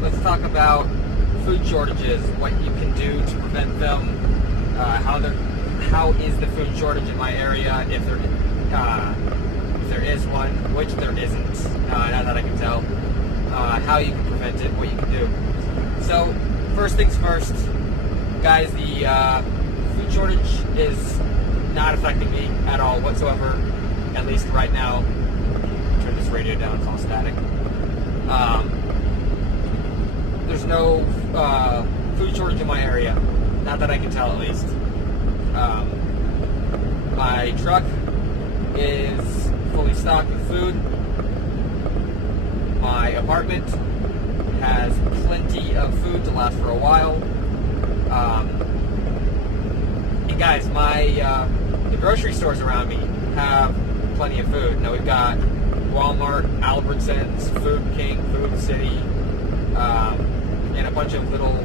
let's talk about food shortages, what you can do to prevent them, how is the food shortage in my area, if there is one, which there isn't, now that I can tell, how you can prevent it, what you can do. So, first things first, guys, the food shortage is not affecting me at all whatsoever, at least right now. Turn this radio down, it's all static. There's no food shortage in my area, not that I can tell at least. My truck is fully stocked with food. My apartment has plenty of food to last for a while. And guys, the grocery stores around me have plenty of food. Now we've got Walmart, Albertsons, Food King, Food City, and a bunch of little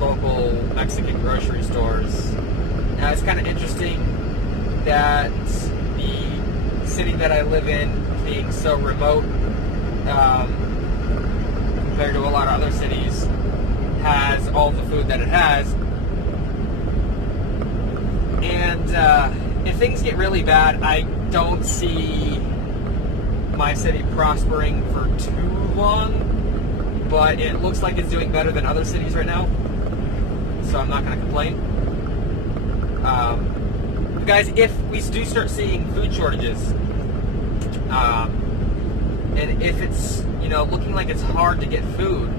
local Mexican grocery stores. Now it's kind of interesting that the city that I live in, being so remote compared to a lot of other cities, has all the food that it has. And if things get really bad, I don't see my city prospering for too long, but it looks like it's doing better than other cities right now, so I'm not going to complain. Guys, if we do start seeing food shortages, and if it's looking like it's hard to get food,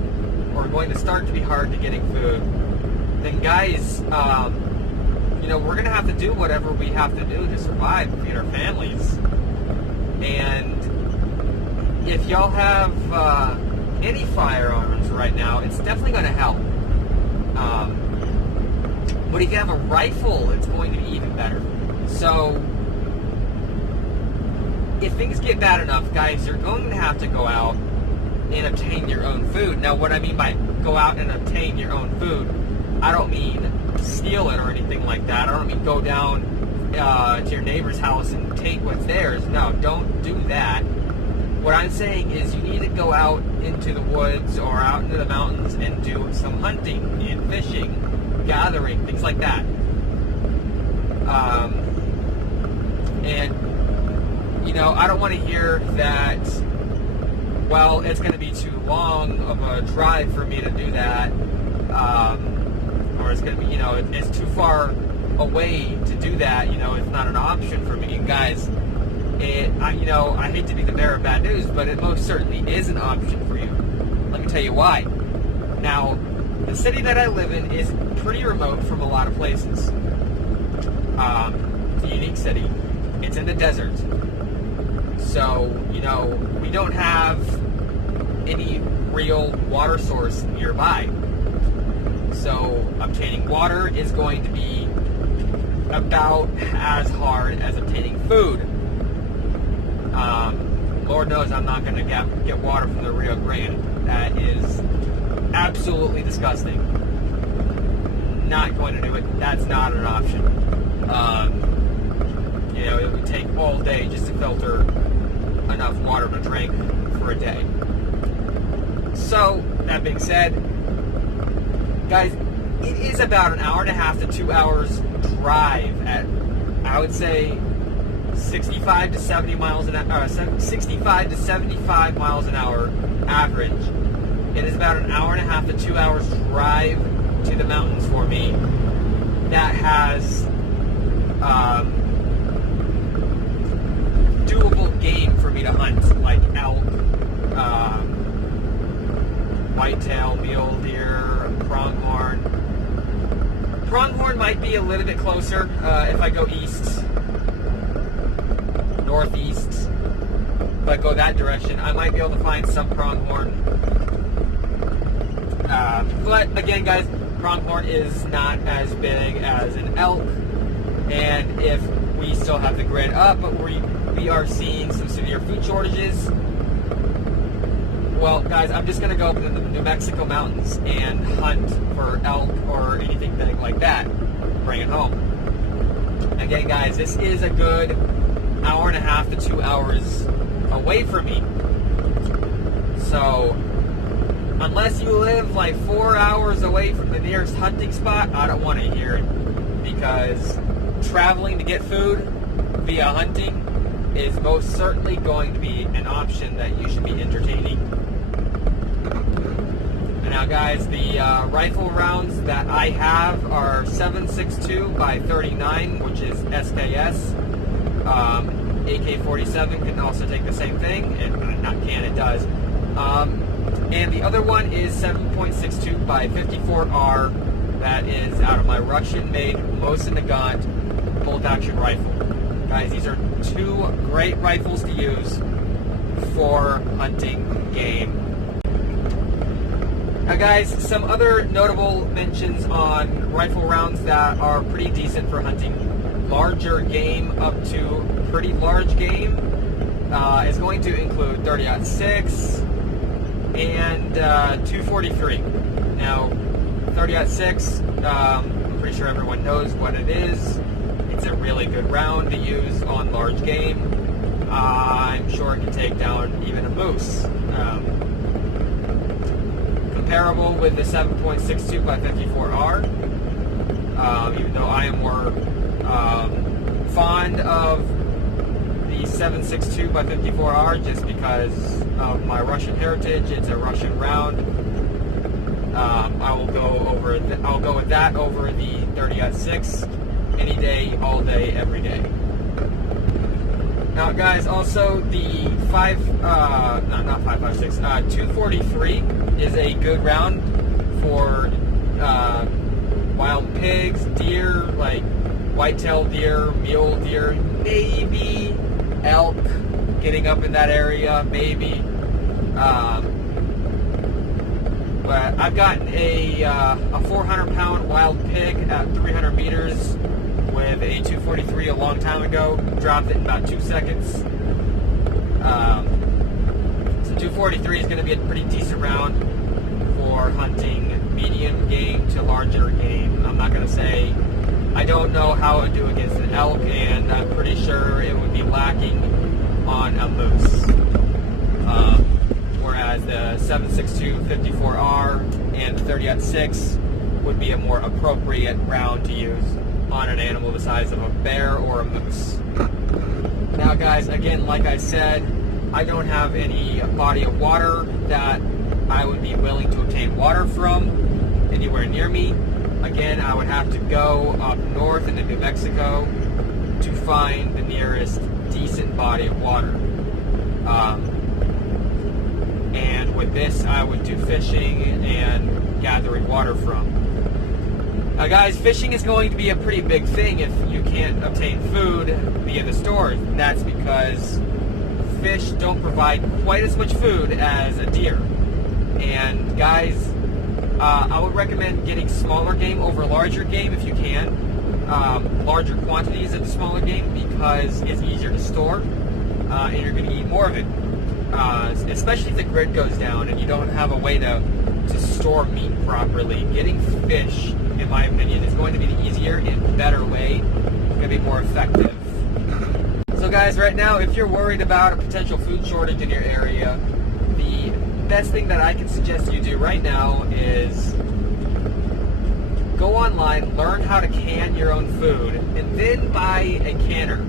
or going to start to be hard to getting food, then guys, we're going to have to do whatever we have to do to survive and feed our families. And if y'all have any firearms right now, it's definitely going to help. But if you have a rifle, it's going to be even better. So, if things get bad enough, guys, you're going to have to go out and obtain your own food. Now, what I mean by go out and obtain your own food, I don't mean steal it or anything like that. I don't mean go down to your neighbor's house and take what's theirs. No, don't do that. What I'm saying is you need to go out into the woods or out into the mountains and do some hunting and fishing, gathering, things like that. I don't want to hear that, well, it's going to be too long of a drive for me to do that, or it's going to be, it's too far away to do that, it's not an option for me. And guys, I hate to be the bearer of bad news, but it most certainly is an option for you. Let me tell you why. Now, the city that I live in is pretty remote from a lot of places. It's a unique city. It's in the desert. So, we don't have any real water source nearby. So, obtaining water is going to be about as hard as obtaining food. Lord knows I'm not going to get water from the Rio Grande. That is absolutely disgusting. Not going to do it. That's not an option. It would take all day just to filter enough water to drink for a day. So, that being said, guys, it is about an hour and a half to 2 hours drive at, I would say, 65 to 75 miles an hour average. It is about an hour and a half to 2 hours drive to the mountains for me. That has doable game for me to hunt, like elk, whitetail, mule deer, pronghorn. Pronghorn might be a little bit closer if I go east, northeast, but go that direction. I might be able to find some pronghorn. But again, guys, pronghorn is not as big as an elk, and if we still have the grid up, but we are seeing some severe food shortages, well, guys, I'm just going to go up into the New Mexico mountains and hunt for elk or anything like that. Bring it home. Again, guys, this is a good hour and a half to 2 hours away from me. So, unless you live like 4 hours away from the nearest hunting spot, I don't want to hear it. Because traveling to get food via hunting is most certainly going to be an option that you should be entertaining. And now guys, the rifle rounds that I have are 7.62 by 39, which is SKS. AK-47 can also take the same thing, and not can, it does. And the other one is 7.62 by 54R. That is out of my Russian-made Mosin Nagant bolt-action rifle. Guys, these are two great rifles to use for hunting game. Now guys, some other notable mentions on rifle rounds that are pretty decent for hunting larger game up to pretty large game is going to include 30-06 and 243. Now, 30-06, I'm pretty sure everyone knows what it is. It's a really good round to use on large game. I'm sure it can take down even a moose. Comparable with the 7.62 by 54R, even though I am more fond of the 7.62 by 54R just because of my Russian heritage. It's a Russian round. I'll go with that over the 30-06 any day, all day, every day. Now, guys, also the 243 is a good round for wild pigs, deer, like white-tailed deer, mule deer, maybe elk, getting up in that area, maybe. But I've gotten a 400-pound wild pig at 300 meters with a 243 a long time ago. Dropped it in about 2 seconds. So 243 is going to be a pretty decent round for hunting medium game to larger game. I'm not going to say I don't know how it would do against an elk, and I'm pretty sure it would be lacking on a moose. Whereas the 7.62 54R and 30-06 would be a more appropriate round to use on an animal the size of a bear or a moose. Now guys, again, like I said, I don't have any body of water that I would be willing to obtain water from anywhere near me. Again, I would have to go up north into New Mexico to find the nearest decent body of water. And with this, I would do fishing and gathering water from. Now guys, fishing is going to be a pretty big thing if you can't obtain food via the stores. And that's because fish don't provide quite as much food as a deer. And guys, I would recommend getting smaller game over larger game if you can. Larger quantities of the smaller game because it's easier to store and you're going to eat more of it. Especially if the grid goes down and you don't have a way to store meat properly. Getting fish, in my opinion, is going to be the easier and better way. It's going to be more effective. So guys, right now, if you're worried about a potential food shortage in your area, the best thing that I can suggest you do right now is go online, learn how to can your own food, and then buy a canner.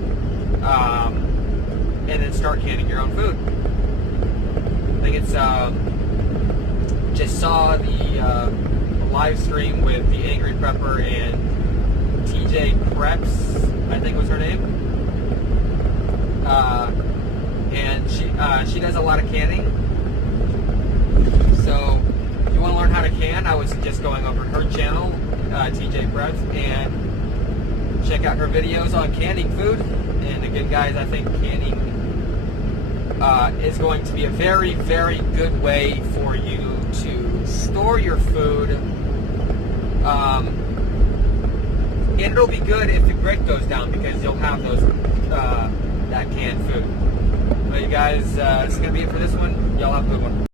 And then start canning your own food. I think it's, just saw the live stream with the Angry Prepper and TJ Preps, I think was her name. And she does a lot of canning. So if you want to learn how to can, I would suggest going over to her channel, TJ Preps, and check out her videos on canning food. And again, guys, I think canning is going to be a very, very good way for you to store your food. And it'll be good if the grid goes down because you'll have those that canned food. But you guys, this is going to be it for this one. Y'all have a good one.